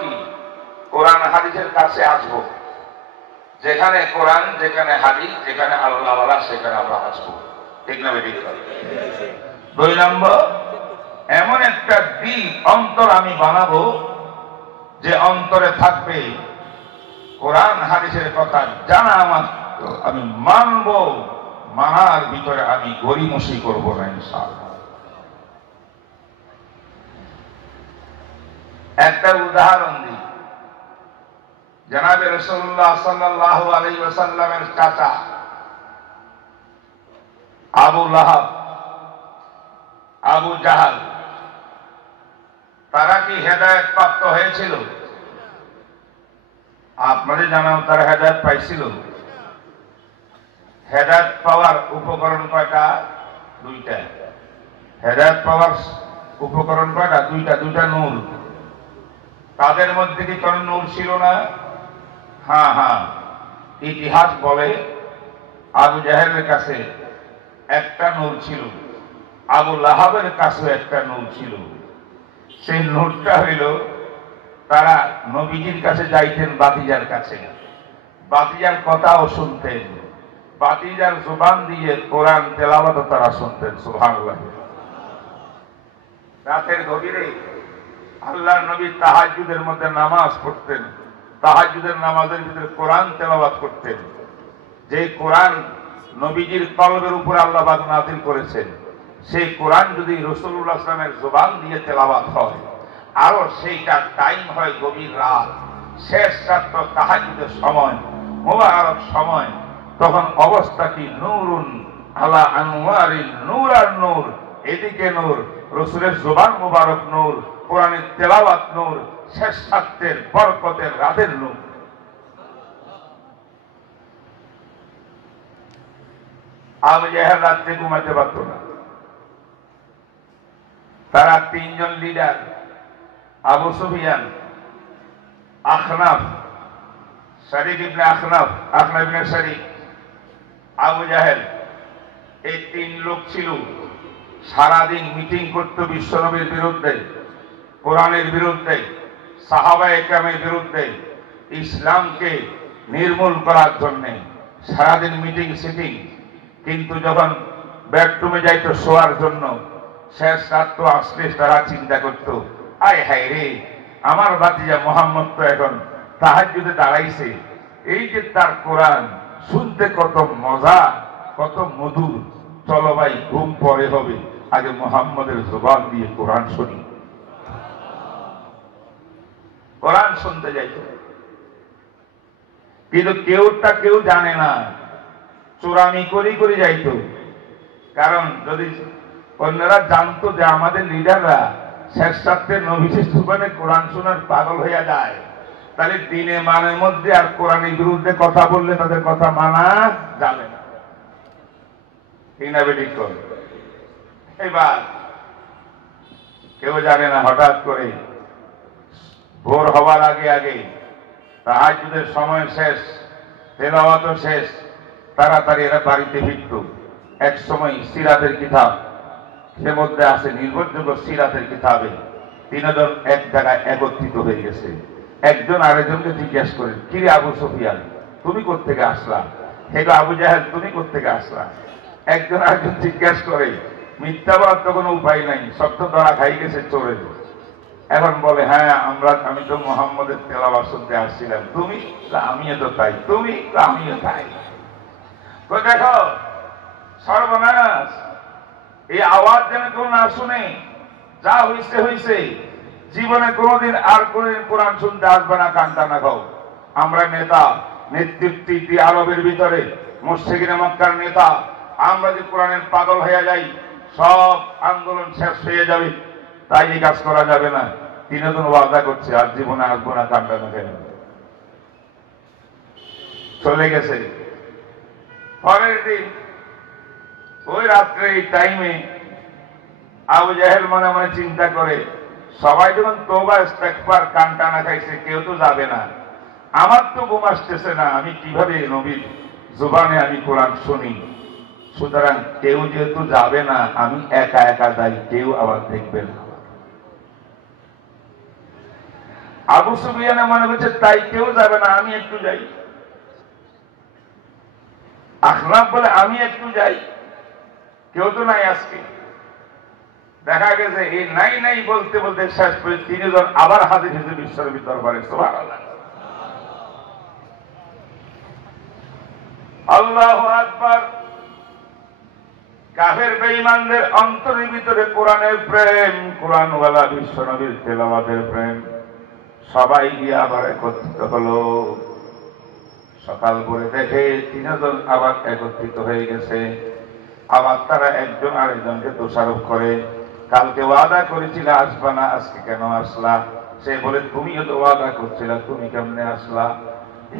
কি কোরআন হাদিসের কাছে আসবো, যেখানে কোরআন, যেখানে হাদিস, যেখানে আল্লাহওয়ালা, সেখানে আমরা আসবো। ঠিক না বেঠিক? 2 নম্বর, এমন একটা দিল অন্তর আমি বানাবো যে অন্তরে থাকবে কোরআন হাদিসের কথা জানা মাত্র আমি মানব, মানার ভিতরে আমি গড়িমসি করব না ইনশাআল্লাহ। একটা উদাহরণ দিই। জনাবে রাসূলুল্লাহ সাল্লাল্লাহু আলাইহি ওয়াসাল্লামের চাচা আবু লাহাব, আবু জাহাল, তারা কি হেদায়েত প্রাপ্ত হয়েছিল? আপনাদের জানাও তারা হেদায়েত পাইছিল? হেদায়েত পাওয়ার উপকরণ কয়টা? 2টা। হেদায়েত পাওয়ার উপকরণ কয়টা? 2টা নূর। তাদের মধ্যে কি কোন নূর ছিল না? হ্যাঁ হ্যাঁ, ইতিহাস বলে আবু জাহেলের কাছে একটা নূর ছিল, আবু লাহাবের কাছে একটা নূর ছিল। সেই নূরটা হইল, তারা নবীজির কাছে যাইতেন বাতিজার কাছে, বাতিজার কথাও শুনতেন, বাতিজার জবান দিয়ে কোরআন তেলাওয়াত তারা শুনতেন। সুবহানাল্লাহ। রাতের গভীরে আল্লাহর নবী তাহাজ্জুদের মধ্যে নামাজ পড়তেন, তাহাজ্জুদের নামাজের ভিতরে কোরআন তেলাওয়াত করতেন। যে কোরআন নবীজির কলবের উপর আল্লাহ পাক নাযিল করেছেন, সেই কোরআন যদি রাসূলুল্লাহ সাল্লাল্লাহু আলাইহি ওয়াসাল্লামের জবান দিয়ে তেলাওয়াত হয়, আরো সেইটা টাইম হয় গভীর রাত, শেষ রাত, তাহাজ্জুদের সময়, মুবারক সময়, তখন অবস্থা কি? নূরুন আলা আনওয়ারিন, নূর আর নূর, এদিকে নূর, রাসূলের জবান মুবারক নূর, কোরআনের তেলাওয়াত নূর, শেষ রাতের বরকতের রাতের নূর। আবু জাহেল রাত্রে ঘুমাতে পারত না। তারা 3 জন লিডার, আবু সুফিয়ান, আখনাফ, শারিক ইবনে আখনাফ, আখনাফ ইবনে শারিক, আবু জাহেল, এই 3 লোক ছিল। সারাদিন মিটিং করত বিশ্বনবীর বিরুদ্ধে, কোরআনের বিরুদ্ধে, সাহাবায়ে কেরামের বিরুদ্ধে, ইসলামকে নির্মূল করার জন্য সারাদিন মিটিং সিটিং। কিন্তু যখন বেডরুমে যাইত শোয়ার জন্য, শেষ রাত তো আসলে তারা চিন্তা করত, আয় হায় রে, আমার ভাতিজা মুহাম্মদ তো এখন তাহাজ্জুদে দাঁড়াইছে, এই যে তার কোরআন শুনতে কত মজা, কত মধুর, চলো ভাই ঘুম পরে হবে, আগে মুহাম্মদের জবান দিয়ে কোরআন শুনি। কোরআন শুনতে যাইত, কিন্তু কেউ জানে না, চোরামি করে যাইত। কারণ যদি অন্যরা জানতো যে আমাদের লিডাররা শেষ রাত্রে নবীজির জবানে কোরআন শোনার পাগল হইয়া যায়, তাহলে দিনে মানের মধ্যে আর কোরআনের বিরুদ্ধে কথা বললে তাদের কথা মানা যাবে না। এবার কেউ জানে না, হঠাৎ করে ভোর হবার আগে তাহাজ্জুদের সময় শেষ, তেলাওয়াত শেষ, তাড়াতাড়ি এরা বাড়িতে ফিরত। এক সময় সিরাতের কিতাব, সে মধ্যে আছে নির্ভরযোগ্য সিরাতের কিতাবে 3 জন এক জায়গায় একত্রিত হয়ে গেছে। একজন আরেকজনকে জিজ্ঞেস করেন, কিরে আবু সুফিয়ান, তুমি কোত্থেকে আসলা? হেগো আবু জাহেল, তুমি কোত্থেকে আসলা? একজন আরেকজন জিজ্ঞেস করে, মিথ্যা বলার তো কোনো উপায় নাই, সত্য ধরা খাই গেছে চোরে। এখন বলে, হ্যাঁ আমি তো মুহাম্মদের তেলাওয়াত শুনতে আসছিলাম। তুমি? আমিও তো তাই। তুমি? আমিও তাই। দেখো সর্বনাশ, এই আওয়াজ যেন কেউ না শুনে, যা হইছে, জীবনে কোনোদিন আর কোনদিন কোরআন শুনতে আসবে না, কানটা না খাও। আমরা নেতা, নেতৃত্ব আরবের ভিতরে মুশরিকিনে মক্কার নেতা, আমরা যে কোরআনের পাগল হয়ে যাই, সব আন্দোলন শেষ হয়ে যাবে, তাই এই কাজ করা যাবে না। 3 জন ওয়াদা করছে, আর জীবনে আসবো না, কানটা না খেয়ে চলে গেছে। পরের দিন ওই রাত্রে এই টাইমে আবু জাহেল মনে মনে চিন্তা করে, সবাই যখন তওবা ইস্তেগফার কানটা না খাইছে, কেউ তো যাবে না, আমার তো ঘুম আসতেছে না, আমি কিভাবে নবীর জবানে আমি কোরআন শুনি? সুতরাং কেউ যেহেতু যাবে না, আমি একা যাই, কেউ আবার দেখবে না। আবু সুফিয়ানে মনে করছে তাই কেউ যাবে না, আমি একটু যাই। আখলাফ বলে আমি একটু যাই, কেউ তো নাই আজকে। দেখা গেছে এই নাই নাই বলতে বলতে শেষ করে 3 জন আবার হাজির হয়েছে বিশ্বনবীর দরবারে। সুবহানাল্লাহ, আল্লাহু আকবার। কাফের বেঈমানদের অন্তরের ভিতরে কোরআনের প্রেম, কোরআনওয়ালা বিশ্বনবীর তেলাওয়াতের প্রেম, সবাই গিয়ে আবার একত্রিত হলো। সকাল করে দেখে 3 জন আবার একত্রিত হয়ে গেছে। আবার তারা একজন আরেকজনকে দোষারোপ করে, কালকে ওয়াদা করেছিলে আসবা না, আজকে কেন আসলা? সে বলে তুমিও তো ওয়াদা করছিলে, তুমি কেমনে আসলা?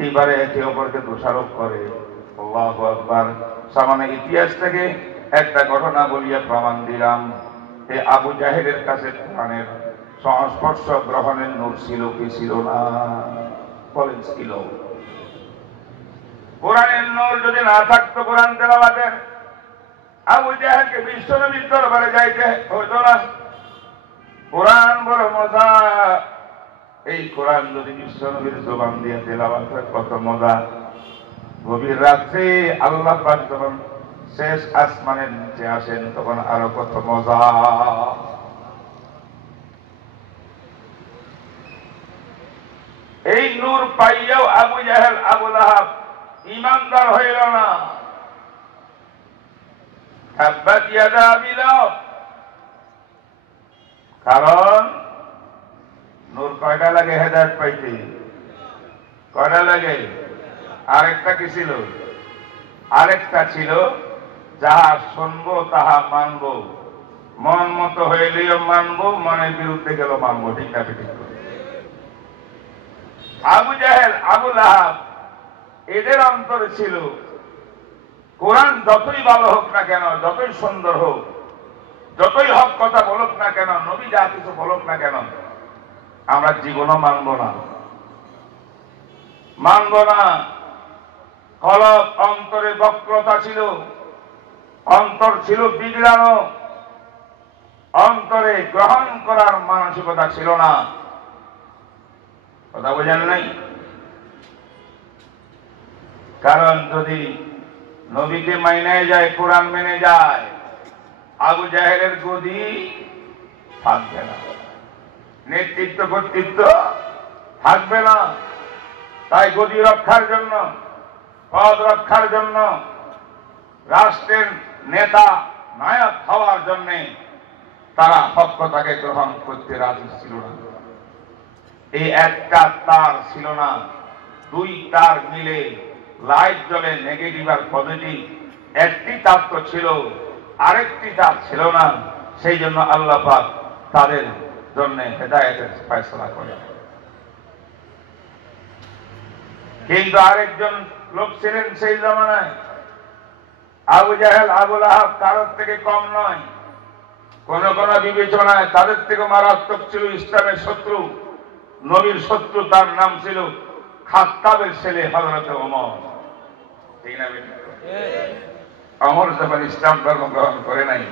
এইবারে একে অপরকে দোষারোপ করে। আল্লাহু আকবার। সামান্য ইতিহাস থেকে একটা ঘটনা বলিয়া প্রমাণ দিলাম। এই আবু জাহেলের কাছে কোরআনের সংস্পর্শ গ্রহণের নূর ছিল কি ছিল না? বলেন ছিল। কোরআনের নূর যদি না থাকতো, কোরআন তেলাওয়াতের, আবু জাহেলকে বিশ্বনবীর দরবারে যাইতে হইতো না। কোরআন বড় মজা। এই কোরআন যদি বিশ্বনবীর জবান দিয়ে তেলাওয়াত হয় কত মজা। গভীর রাত্রে আল্লাহ পাক যখন শেষ আসমানের নিচে আসেন তখন আরো কত মজা। এই নূর পাইয়াও আবু জাহেল আবু লাহাব ঈমানদার হইল না। তাব্বাত ইয়াদা আবি লাহাব। কারণ নূর কয়টা লাগে হেদায়েত পাইতে? কয়টা লাগে? আরেকটা কি ছিল? আরেকটা ছিল যাহা শুনবো তাহা মানব, মন মতো হইলেও মানব, মনের বিরুদ্ধে গেল মানব। ঠিক না? ঠিক। আবু জাহেল আবু লাহাব এদের অন্তরে ছিল কোরআন যতই ভালো হোক না কেন, যতই সুন্দর হোক, যতই হক কথা বলুক না কেন, নবী যা কিছু বলুক না কেন, আমরা জীবনও মানব না, মানব না। কলব অন্তরে বক্রতা ছিল, অন্তর ছিল বিগড়ানো, অন্তরে গ্রহণ করার মানসিকতা ছিল না। কথা বোঝেন নাই? কারণ যদি নবীকে মাইনে যায়, কোরআন মেনে যায়, আবু জাহেলের গদি থাকবে না, নেতৃত্ব কর্তৃত্ব থাকবে না। তাই গদি রক্ষার জন্য, পদ রক্ষার জন্য, রাষ্ট্রের নেতা নায়ক হওয়ার জন্য তারা হকটাকে গ্রহণ করতে রাজি ছিল না। এই একটা তার ছিল না, 2 তার মিলে লাইট জ্বলে, নেগেটিভ আর পজিটিভ। একটি তার তো ছিল, আরেকটি তার ছিল না। সেই জন্য আল্লাহ পাক তাদের জন্য হেদায়েতের ফয়সালা করে। কিন্তু আরেকজন লোক ছিলেন সেই জামানায়, আবু জাহেল আবু লাহাব কারোর থেকে কম নয়। কোন কোন বিবেচনায় তাদের থেকে মারাত্মক ছিল ইসলামের শত্রু, নবীর শত্রু। তার নাম ছিল খাত্তাবের ছেলে হযরত ওমর। ঠিক না? ওমর যখন ইসলাম ধর্ম গ্রহণ করে নাই,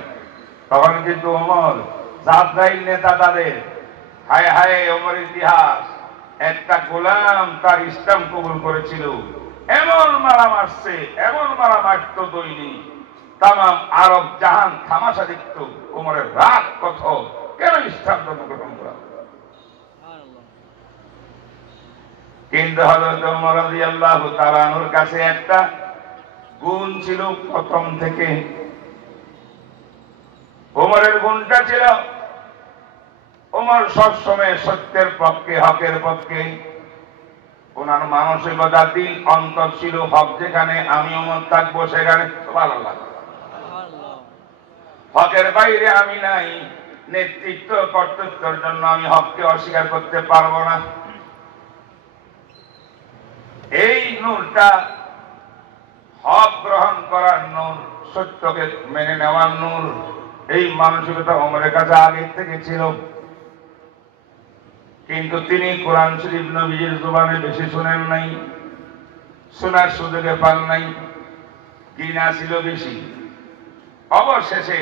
তখন কিন্তু ওমর জাদরাইল নেতা তাদের। হায় হায় ওমরের ইতিহাস! একটা গোলাম তার ইসলাম কবুল করেছিল, এমন মারা মারছে, এমন মারা মারত দৈনিক, তাম আরব জাহান তামাশা দেখত। ওমরের রাগ কত, কেন ইসলাম ধর্ম গ্রহণ করা? কিন্তু হযরত ওমর রাদিয়াল্লাহু তাআলা আনহুর কাছে একটা গুণ ছিল প্রথম থেকে। ওমরের গুণটা ছিল, ওমর সবসময় সত্যের পক্ষে, হকের পক্ষে। ওনার মানসিকতা, দিল অন্তর ছিল হক যেখানে, আমি ওমর থাকবো সেখানে। সুবহানাল্লাহ। হকের বাইরে আমি নাই। নেতৃত্ব কর্তৃত্বের জন্য আমি হককে অস্বীকার করতে পারবো না। এই নূরটা হক গ্রহণ করার নূর, সত্যকে মেনে নেওয়ার নূর। এই মানসিকতা ওমরের কাছে আগে থেকে ছিল। কিন্তু তিনি কোরআন শরীফ নবীর জবানে বেশি শুনেন নাই, শোনার সুযোগে পান নাই, ঘৃণা ছিল বেশি। অবশেষে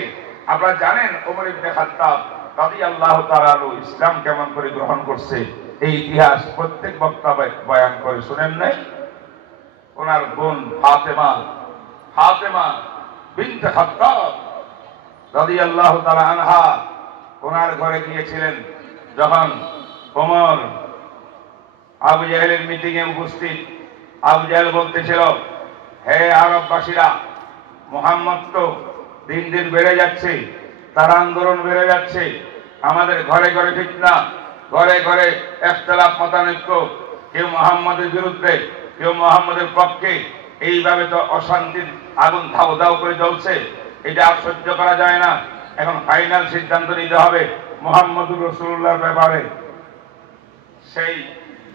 আপনারা জানেন ওমর ইবনে খাত্তাব রাদিয়াল্লাহু তাআলা আনহু ইসলাম কেমন করে গ্রহণ করছে। এই ইতিহাস প্রত্যেক বক্তা বয়ান করে, শুনেন নাই? ওনার বোন ফাতেমা ফাতেমা বিনতে খাত্তাব রাদিয়াল্লাহু তাআলা আনহা ওনার ঘরে গিয়েছিলেন। যখন ওমর আবু জাহেলের মিটিং এ উপস্থিত, আবু জাহেল বলতেছিল, হে আরববাসীরা, মুহাম্মদ তো দিন দিন বেড়ে যাচ্ছে, তার আন্দোলন বেড়ে যাচ্ছে, আমাদের ঘরে ঘরে ফিতনা, ঘরে ঘরে ইখতিলাফ মতানৈক্য, কেউ মুহাম্মদের বিরুদ্ধে, কেউ মুহাম্মদের পক্ষে, এইভাবে তো অশান্তির আগুন ধাও ধাও করে জ্বলছে, এটা আর সহ্য করা যায় না। এখন ফাইনাল সিদ্ধান্ত নিতে হবে মুহাম্মদুর রাসূলুল্লাহর ব্যাপারে। সেই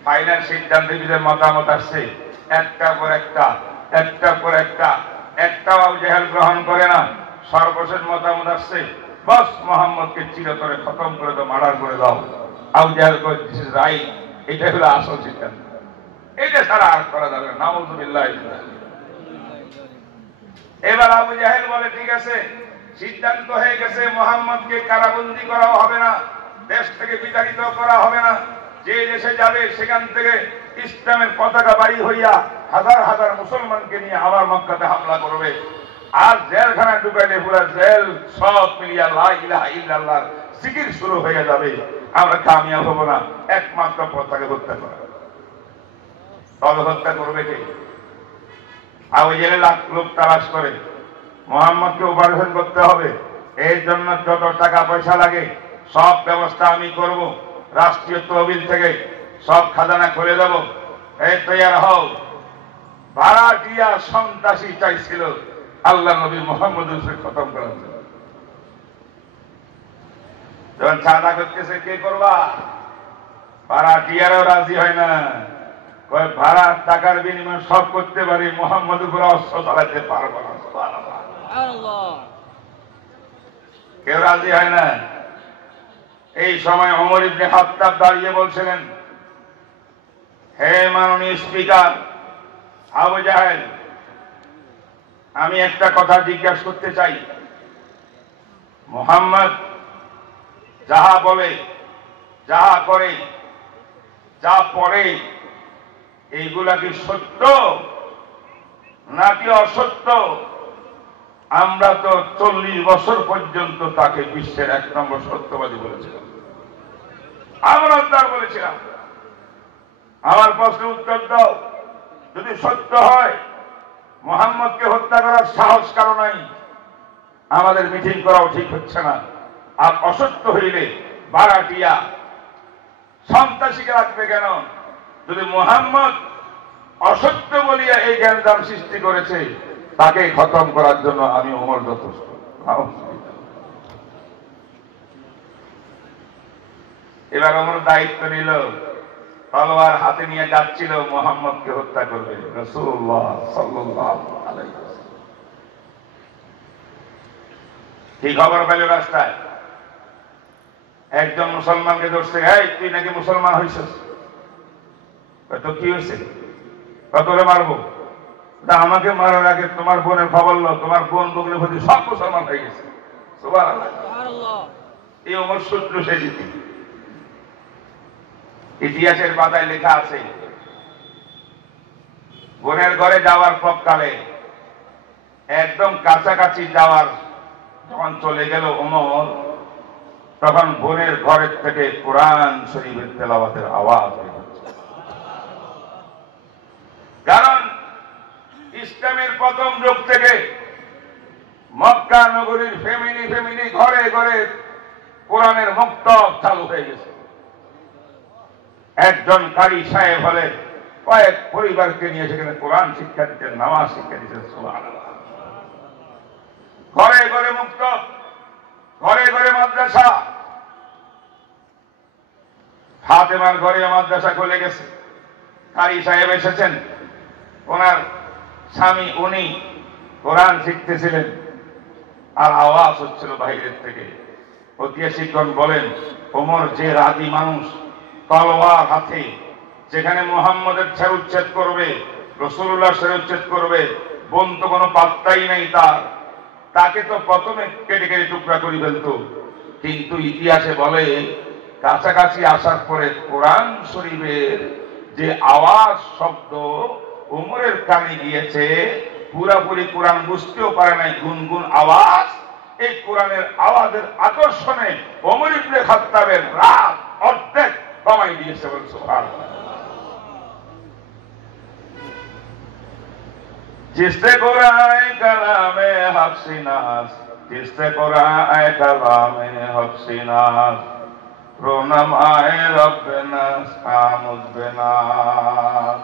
ফাইনাল সিদ্ধান্তের ভিতরে মতামত আসছে একটার পর একটা, একটার পর একটা, একটাও আবু জাহেল গ্রহণ করে না। সর্বশেষ মতামত আসছে, বস মুহাম্মদকে চিরতরে খতম করে দাও, মার্ডার করে দাও। আবু জাহেল কয়, দিস ইজ রাইট, এটা হলো আসল সিদ্ধান্ত, এটা ছাড়া আর করা যাবে না। নাউযুবিল্লাহ। এবার আবু জাহেল বলে, ঠিক আছে, সিদ্ধান্ত হয়ে গেছে, মুহাম্মদকে কারাবন্দী করা হবে না, দেশ থেকে বিতাড়িত করা হবে না, যে দেশে যাবে সেখান থেকে ইসলামের পতাকা বাড়ি হইয়া হাজার হাজার মুসলমানকে নিয়ে আবার মক্কাতে হামলা করবে। আর জেলখানায় ঢুকাইলে পুরা জেল সব মিলিয়া লা ইলাহা ইল্লাল্লাহর জিকির শুরু হয়ে যাবে, আমরা কামিয়াব হব না, একমাত্র পতাকা হত্যা করা। তবে হত্যা করবে কে? আবু জাহেল লাখ লোক তালাশ করে, মুহাম্মদকে অপারেশন করতে হবে, এর জন্য যত টাকা পয়সা লাগে সব ব্যবস্থা আমি করব, রাষ্ট্রীয় তহবিল থেকে সব খাজানা খুলে দেব, এই তৈয়ার হও। ভাড়াটিয়া সন্ত্রাসী চাইছিল আল্লাহ নবী মুহাম্মদকে খতম করার জন্য। যখন চাঁদা করতেছে, কে করবা? ভাড়াটিয়ারও রাজি হয় না, কয় ভাড়ার টাকার বিনিময়ে সব করতে পারি, মুহাম্মদ উপরে অস্ত্র চালাতে পারবো না। কেউ রাজি হয় না। এই সময় ওমর ইবনে খাত্তাব দাঁড়িয়ে বলছিলেন, হে মাননীয় স্পিকার আবু জাহেল, আমি একটা কথা জিজ্ঞাসা করতে চাই, মুহাম্মদ যাহা বলে, যাহা করে, যা পড়ে, এইগুলা কি সত্য নাকি অসত্য? আমরা তো 40 বছর পর্যন্ত তাকে বিশ্বের 1 নম্বর সত্যবাদী বলেছিলাম, আমরা তার বলেছিলাম। আমার প্রশ্নের উত্তর দাও, যদি সত্য হয় মুহাম্মদকে হত্যা করার সাহস কারো নাই, আমাদের মিটিং করাও ঠিক হচ্ছে না। আর অসত্য হইলে ভাড়াটিয়া সন্ত্রাসীকে রাখবে কেন? যদি মুহাম্মদ অসত্য বলিয়া এই জ্ঞানদাম সৃষ্টি করেছে, তাকে খতম করার জন্য আমি ওমর যথেষ্ট। এবার ওমর দায়িত্ব নিল, তলোয়ার হাতে নিয়ে যাচ্ছিল, মুহাম্মদকে হত্যা করবে। রাসূলুল্লাহ সাল্লাল্লাহু আলাইহি ওয়াসাল্লাম কি খবর পেল? রাস্তায় একজন মুসলমানকে ধরছে, এই তুই নাকি মুসলমান হইছিস? তো কি হয়েছে? কতরে মারবো? আমাকে মারার আগে তোমার বোনের খবর লো, তোমার বোন বগলে প্রতি সব মুসলমান হয়ে গেছে। সুবহানাল্লাহ। এই ওমর শত্রু সেই রীতি। ইতিহাসের পাতায় লেখা আছে, বোনের ঘরে যাওয়ার পথকালে একদম কাছাকাছি যাওয়ার যখন চলে গেল ওমর, তখন বোনের ঘরের থেকে কোরআন শরীফের তেলাওয়াতের আওয়াজ হয়ে যাচ্ছে। কারণ ইসলামের প্রথম যুগ থেকে মক্কা নগরীর ফ্যামিলি ফ্যামিলি ঘরে ঘরে কোরআনের মক্তব চালু হয়ে গেছে। একজন কারি সাহেব হলে কয়েক পরিবারকে নিয়ে সেখানে কোরআন শিক্ষা দিতেন, নামাজ শিক্ষা দিতেন। সুবহানাল্লাহ। ঘরে ঘরে মক্তব, ঘরে ঘরে মাদ্রাসা। ফাতেমার ঘরে মাদ্রাসা খুলে গেছে। কারি সাহেব এসেছেন, ওনার স্বামী উনি কোরআন শিখতেছিলেন, আর আওয়াজ হচ্ছিল বাইরের থেকে। ঐতিহাসিকগণ বলেন, ওমর যে রাগী মানুষ, তলোয়ার হাতে যেখানে মুহাম্মদের ছেড়ুচ্ছেদ করবে, রাসূলুল্লাহ ছেড়ুচ্ছেদ করবে, বোন তো কোনো পাত্তাই নাই তার, তাকে তো প্রথমে কেটে কেটে টুকরা করে ফেলত। কিন্তু ইতিহাসে বলে কাছাকাছি আসার পরে কোরআন শরীফের যে আওয়াজ শব্দ ওমরের কানে গিয়েছে, পুরাপুরি কোরআন বুঝতেও পারে নাই, গুনগুন আওয়াজ। এই কোরআনের আওয়াজের আকর্ষণে ওমর ইবনে খাত্তাবের রাত অর্ধেক কমাই দিয়েছে। বল সুবহানাল্লাহ। जिससे कुरान कलामे हफ्सिनास, जिससे कुरान कलामे हफ्सिनास, रोनमाए रब्बनास आमुद्बनास,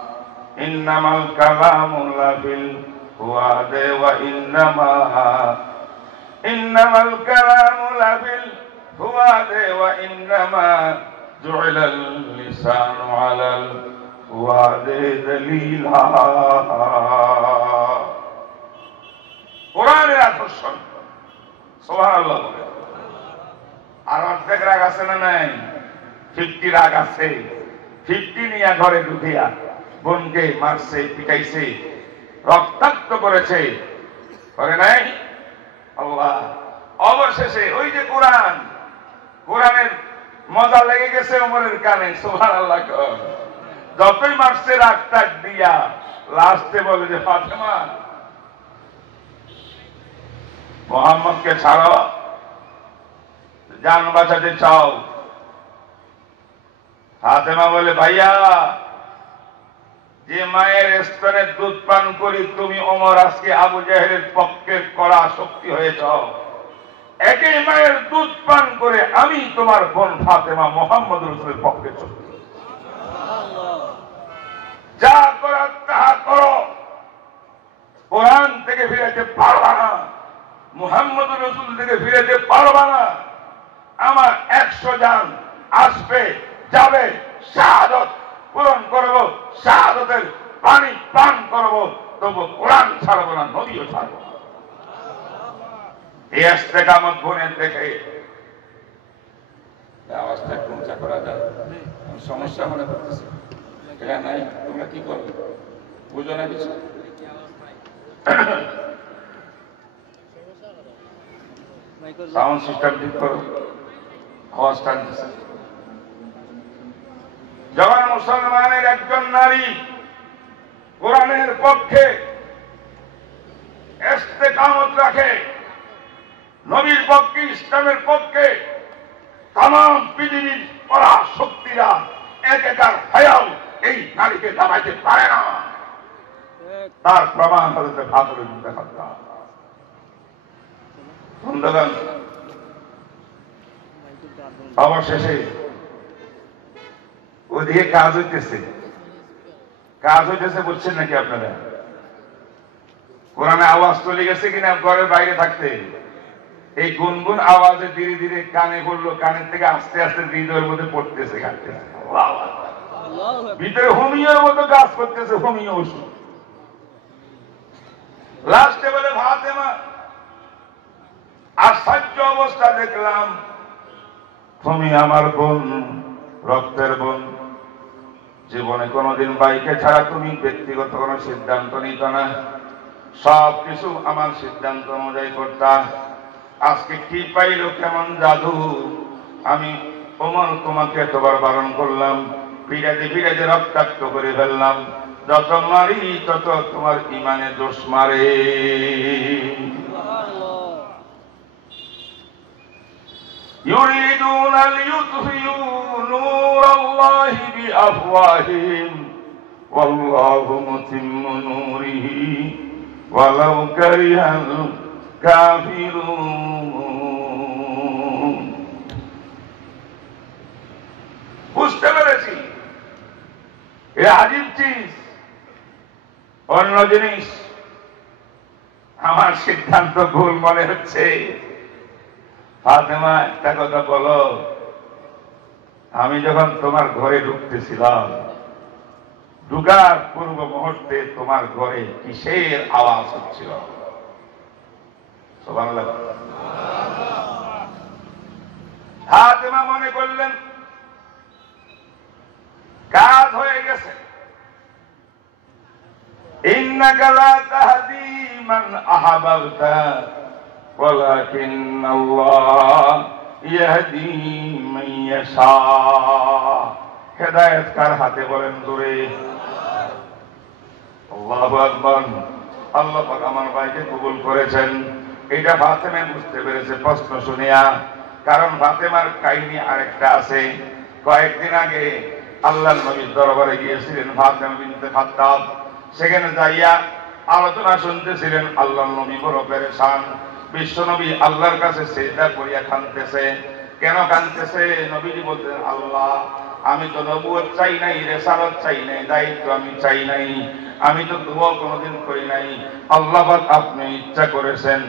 इन्नमल कलामु लफिल हुआदे व इन्नमल कलामु लफिल हुआदे व इन्नमा जुइलल लिसानु अलल हुआदे दलीला। কোরআনের আকর্ষণ। সুবহানাল্লাহ। আর অর্ধেক রাগ আছে না নাই? 50 রাগ আছে। 50 নিয়ে ঘরে ঢুকিয়া বোনকে মারছে, পিটাইছে, রক্তাক্ত করেছে, করে নাই? আল্লাহ। অবশেষে ওই যে কোরআন, কোরআনের মজা লেগে গেছে ওমরের কানে। সুবহানাল্লাহ। যতই মারছে রাগ টাক দিয়া, লাস্টে বলে যে ফাতেমা মোহাম্মদকে ছাড়ো, জান বাঁচাতে চাও। ফাতেমা বলে ভাইয়া, যে মায়ের স্তনে দুধ পান করি তুমি ওমর আজকে আবু জাহেলের পক্ষে কড়া শক্তি হয়েছ, একই মায়ের দুধ পান করে আমি তোমার বোন ফাতেমা মোহাম্মদ রাসূলের পক্ষে শক্তি। যা করার তাহা করো, কোরআন থেকে ফিরেতে পারবা না, মুহাম্মদ রাসূল থেকে ফিরেতে পারবা না। আমার 100 জান আসবে যাবে, শাহাদত পূরণ করব, শাহাদতের পানি পান করব, তবু কোরআন ছাড়বো না, নবীও ছাড়বো না। এই ইস্তেকামত বোনের দেখে আওয়াজটা একটু উঁচা করা যায়, সমস্যা মনে করতেছে। এটা নাই, তোমরা কি করবে বুঝো না কিছু? সাউন্ড সিস্টেম ঠিক করো, আওয়াজ টানতেছে। যখন মুসলমানের একজন নারী কোরআনের পক্ষে ইস্তেকামত রাখে, নবীর পক্ষে, ইসলামের পক্ষে, তামাম পৃথিবীর পরা শক্তিরা এক একার ভয়াল এই নারীকে দাবাইতে পারে না। তার প্রমাণ হতে ফাতরে দিতে পারতাম। বন্ধুগণ, অবশেষে ওদিকে কাজ হইতেছে, কাজ হইতেছে বুঝছেন নাকি আপনারা? কোরআনে আওয়াজ চলে গেছে কিনা ঘরের বাইরে থাকতে, এই গুনগুন আওয়াজে ধীরে ধীরে কানে পড়লো, কানের থেকে আস্তে আস্তে হৃদয়ের মধ্যে পড়তেছে, কাটতেছে, ভিতরে হোমিওর মতো কাজ করতেছে, হোমিও ওষুধ। লাস্টে বলে ফাতেমা, আশ্চর্য অবস্থা দেখলাম, তুমি আমার বোন, রক্তের বোন, জীবনে কোনোদিন বাইকে ছাড়া তুমি ব্যক্তিগত কোনো সিদ্ধান্ত নিত না, সবকিছু আমার সিদ্ধান্ত অনুযায়ী করতাম। আজকে কি পাইল, কেমন জাদু? আমি ওমর তোমাকে এতবার বারণ করলাম, পিড়াতে পিড়াতে রক্তাক্ত করে ফেললাম, যত মারি তত তোমার ইমানে দোষ মারে। يريدون ليطفئوا نور الله بأفواههم والله متم نوره ولو كره الكافرون। বুঝতে পেরেছি এটা আজীব চিজ। অন্য জিনিস আমার সিদ্ধান্ত ভুল মনে হচ্ছে। ফাতেমা, একটা কথা বলো, আমি যখন তোমার ঘরে ঢুকতেছিলাম, ঢুকার পূর্ব মুহূর্তে তোমার ঘরে কিসের আওয়াজ হচ্ছিল? সুবহানাল্লাহ। ফাতেমা মনে করলেন কাজ হয়ে গেছে। ইন্নাকা লা তাহদি মান আহাবাবতা ওয়ালাকিন্নাল্লাহ ইয়াহদি মান ইয়াশা। হেদায়েত কার হাতে বলেন জোরে? আল্লাহু আকবার। আল্লাহ পাক আমার ভাইকে কবুল করেছেন। এটা ফাতেমা বুঝতে পেরেছে প্রশ্ন শুনিয়া, কারণ ফাতেমার কাহিনী আরেকটা আছে। কয়েকদিন আগে আল্লাহর নবীর দরবারে গিয়েছিলেন ফাতেমা বিনতে খাত্তাব। সেখানে যাইয়া আলোচনা শুনতেছিলেন। আল্লাহর নবী বড় পেরেশান। বিশ্ব নবী আল্লাহর কাছে সিজদা করিয়া কাঁদতেছে। কেন কাঁদতেছে? নবীজি বলতেন, আল্লাহ আমি তো নবুয়ত চাই নাই, রিসালাত চাই নাই, দায়িত্ব আমি চাই নাই, আমি তো দোয়া কোনোদিন করি নাই। আল্লাহ পাক আপনি ইচ্ছা করেছেন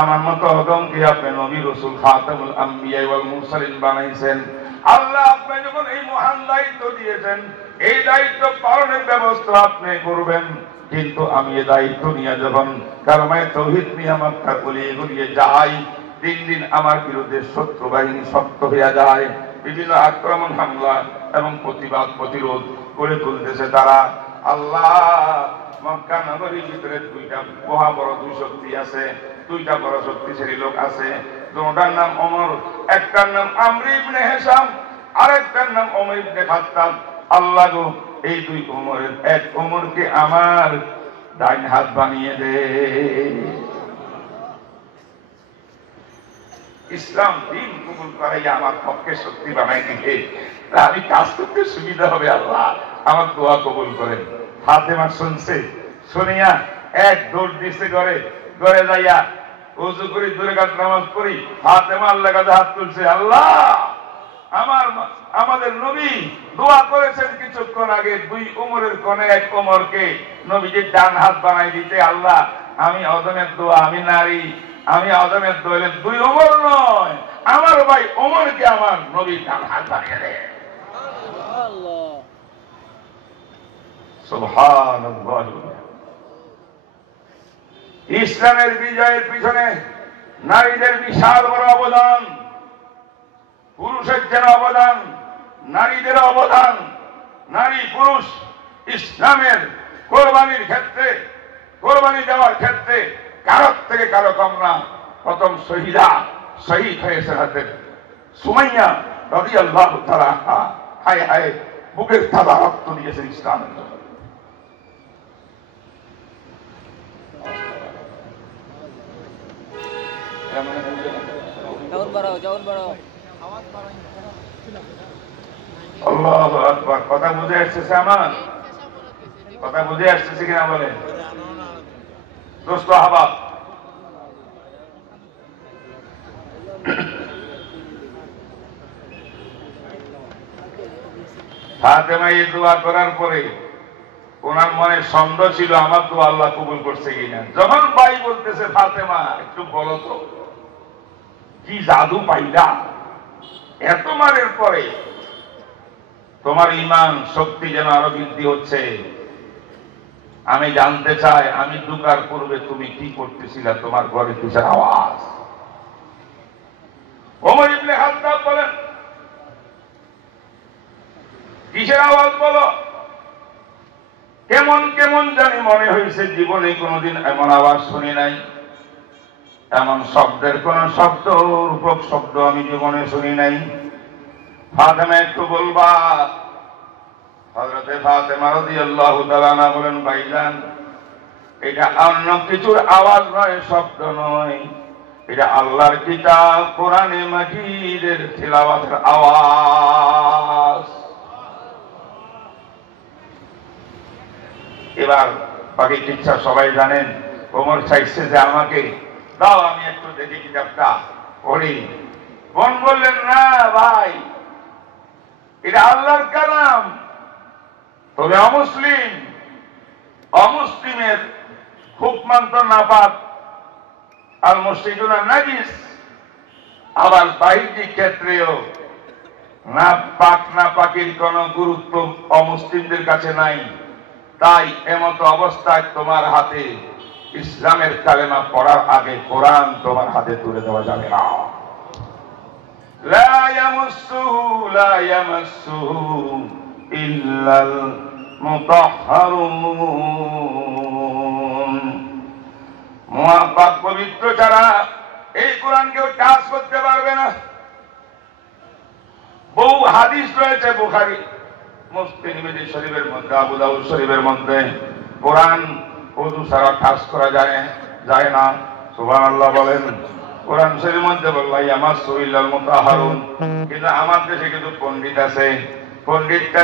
আমার মতো অদমকে আপনি নবী রাসূল খাতামুল আম্বিয়া ওয়াল মুরসালিন বানাইছেন। আল্লাহ আপনি যখন এই মহান দায়িত্ব দিয়েছেন, এই দায়িত্ব পালনের ব্যবস্থা আপনি করবেন। কিন্তু আমি এই দায়িত্ব নিয়ে যখন কালেমায়ে তাওহীদ নিয়ে মক্কা গলিয়ে যাই, দিন দিন আমার বিরুদ্ধে শত্রু বাহিনী শক্ত হইয়া যায়। বিভিন্ন আক্রমণ, হামলা এবং প্রতিবাদ প্রতিরোধ করে তুলতেছে তারা। আল্লাহ মক্কা নগরীর ভিতরে দুইটা মহা বড় দুই শক্তি আছে, দুইটা বড় শক্তিশালী লোক আছে। দুটার নাম ওমর, একটার নাম আমর ইবনে হিশাম, আরেকটার নাম ওমর ইবনে খাত্তাব। আল্লাহ গো, এই দুই ওমরের এক ওমরকে আমার ডাইন হাত বানিয়ে দে। ইসলাম দিন কবুল করাইয়া আমার পক্ষে শক্তি বানাই দিবে, আমি কাজ করতে সুবিধা হবে। আল্লাহ আমার দোয়া কবুল করেন। ফাতেমা শুনছে, শুনিয়া এক দৌড় দিছে ঘরে। ঘরে যাইয়া ওযু করি, দুই রাকাত নামাজ পড়ি, ফাতেমা আল্লাহর কাছে হাত তুলছে। আল্লাহ আমাদের নবী দোয়া করেছেন কিছুক্ষণ আগে, দুই ওমরের কোনে এক ওমরকে নবীজির ডান হাত বানাই দিতে। আল্লাহ আমি আদমের দোয়া, আমি নারী, আমি আদমের দোয়া, দুই ওমর নয়, আমার ভাই ওমরকে আমার নবীর ডান হাত বানিয়ে দেয়। সুবহানাল্লাহ। ইসলামের বিজয়ের পিছনে নারীদের বিশাল বড় অবদান, পুরুষের যেন অবদান, নারীদের অবদান। নারী পুরুষ ইসলামের কোরবানির ক্ষেত্রে, কোরবানি দেওয়ার ক্ষেত্রে কারোর থেকে কারো কম না। প্রথম শহীদ হয়েছে হাতে সুমাইয়া রাদিয়াল্লাহু তাআলা। হায় হায়, বুকের তাজা রক্ত দিয়েছেন ইসলামের জন্য। আল্লাহু আকবার। কথা বুঝে আসছে আমার? কথা বুঝে আসছে কিনা বলেন দোস্ত আহবাব? ফাতেমা এই দোয়া করার পরে ওনার মনে সন্দেহ ছিল আমার দোয়া আল্লাহ কবুল করছে কিনা। যখন ভাই বলতেছে, ফাতেমা একটু বলো তো কি জাদু পাইলা এত মারের পরে, তোমার ঈমান শক্তি যেন আরো বৃদ্ধি হচ্ছে। আমি জানতে চাই, আমি ঢোকার পূর্বে তুমি কি করতেছিলা, তোমার ঘরে কিসের আওয়াজ? ওমর ইবনে খাত্তাব বলেন, কিসের আওয়াজ বলো? কেমন কেমন জানি মনে হয়েছে, জীবনে কোনোদিন এমন আওয়াজ শুনি নাই, এমন শব্দের কোন শব্দ, রূপক শব্দ আমি জীবনে শুনি নাই। ফাতেমা একটু বলবা? হযরতে ফাতেমা রাদিয়াল্লাহু তাআলা আনহা বলেন, ভাইজান এটা অন্য কিছুর আওয়াজ নয়, শব্দ নয়, এটা আল্লাহর কিতাব কোরআনে মাজিদের তিলাওয়াতের আওয়াজ। এবার বাকি কিচ্ছা সবাই জানেন। ওমর চাইছে যে আমাকে দাও, আমি একটু দেখি কিতাবটা পড়ি। বোন বললেন, না ভাই, এটা আল্লাহর কালাম, তবে অমুসলিম, অমুসলিমের খুব মানত নাপাক, আল মুশরিকুনা নাজিস। আবার বাহ্যিক ক্ষেত্রেও নাপাক নাপাকির কোন গুরুত্ব অমুসলিমদের কাছে নাই। তাই এমত অবস্থায় তোমার হাতে ইসলামের কালেমা পড়ার আগে কোরআন তোমার হাতে তুলে দেওয়া যাবে না। লা ইয়ামাসসুহু ইল্লাল মুতাহহারুন। মুআফাক পবিত্র ছাড়া এই কোরআন কেউ টাচ করতে পারবে না। বহু হাদিস রয়েছে বুখারী মুসলিম শরীফের মধ্যে, আবু দাউদ শরীফের মধ্যে। কোরআন ওযু ছাড়া টাচ করা যায় না। সুবহানাল্লাহ বলেন। কোরআন শরীফের মধ্যে বললাই ইয়ামাসসু ইল্লাল মুতাহহারুন। কিন্তু আমার দেশে কিন্তু পণ্ডিত আছে, পণ্ডিতটা